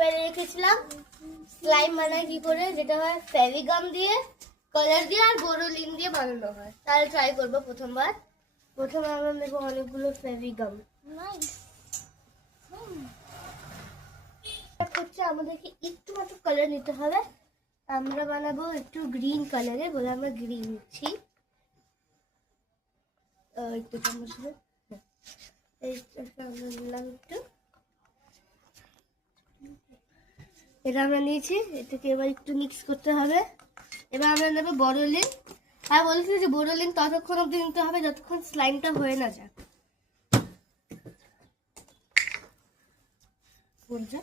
বাইরে রেখেছিলাম স্লাইম বানায় কি করে, যেটা হয় ফেভিগাম দিয়ে, কালার দিয়ে আর বোরোলিন দিয়ে বানানো হয়। তাহলে ট্রাই করবো প্রথমবার। প্রথমে আমরা নেবো অনেকগুলো ফেভিগাম। হচ্ছে আমাদেরকে একটু মাত্র কালার নিতে হবে। আমরা বানাবো একটু গ্রিন কালারে, বলে আমরা গ্রিন নিচ্ছি। একটু চামচ আমরা নিলাম একটু, এটা আমরা নিয়েছি। এটাকে এবার একটু মিক্স করতে হবে। এবার আমরা নেবো বোরোলিন। আর বলেছি যে বোরোলিন ততক্ষণ অব্দি নিতে হবে যতক্ষণ স্লাইমটা হয়ে না যায়। বলছে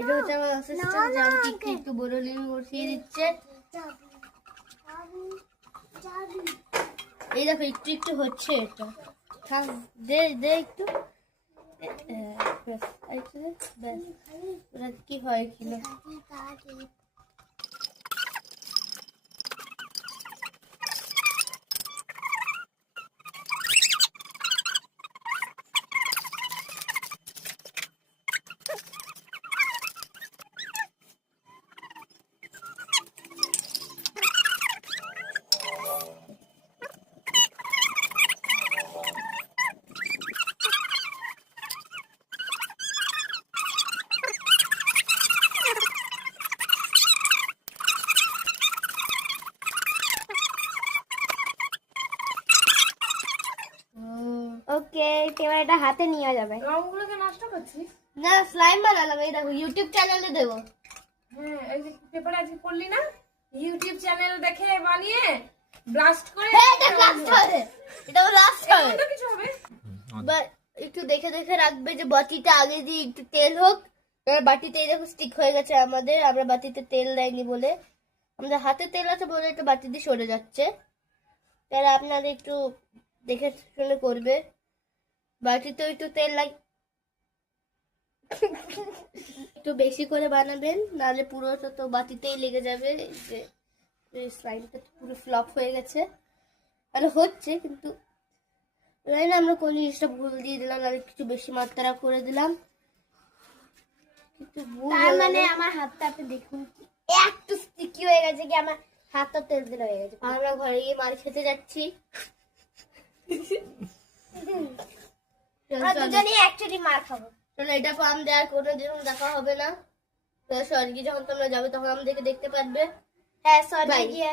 এটা হচ্ছে আমার অ্যাসিস্ট্যান্ট জানকিকে একটু বোরোলিন বসিয়ে দিচ্ছে। এই দেখো একটু একটু হচ্ছে, এটা থাক, দে দে একটু, ব্যাস কি হয় কিনা। ওকে, এবার এটা হাতে নিয়ে যাবে। রংগুলোকে নষ্ট করছিস? না, স্লাইম বানালাম। এই দেখো ইউটিউব চ্যানেলে দেবো। হ্যাঁ, এই যে পেপারে আজকে পড়লি না, ইউটিউব চ্যানেল দেখে বানিয়ে ব্লাস্ট করে। হ্যাঁ, এটা ব্লাস্ট হবে, এটা ব্লাস্ট হবে। এটা কিছু হবে। বাট একটু দেখে দেখে রাখবে যে বাটিটা আগে দিয়ে একটু তেল হোক। এবার বাটিতে এই দেখো স্টিক হয়ে গেছে আমাদের, আমরা বাটিতে তেল দেয়নি বলে, আমাদের হাতে তেল আছে বলে এটা বাটি দিয়ে সরে যাচ্ছে। তাহলে আপনারা একটু দেখে শুনে করবে। বাটিতেও একটু তেল একটু বেশি করে বানাবেন, নাহলে পুরোটা তো বাটিতেই লেগে যাবে। যে স্লাইমটা পুরো ফ্লপ হয়ে গেছে, মানে হচ্ছে কিন্তু জানি না আমরা কোন জিনিসটা ভুল দিয়ে দিলাম, আর কিছু বেশি মাত্রা করে দিলাম। কিন্তু তার মানে আমার হাতটা আপনি দেখুন একটু স্টিকি হয়ে গেছে, কি আমার হাতটা তেল তেল হয়ে গেছে। আমরা ঘরে গিয়ে মার খেতে যাচ্ছি। দুজনেই অ্যাকচুয়ালি মার খাবো। চলো, এটা পাম দেওয়ার কোনো যখন দেখা হবে না, স্বর্গে যখন তোমরা যাবে তখন আমাদেরকে দেখতে পারবে। হ্যাঁ, স্বর্গে গিয়ে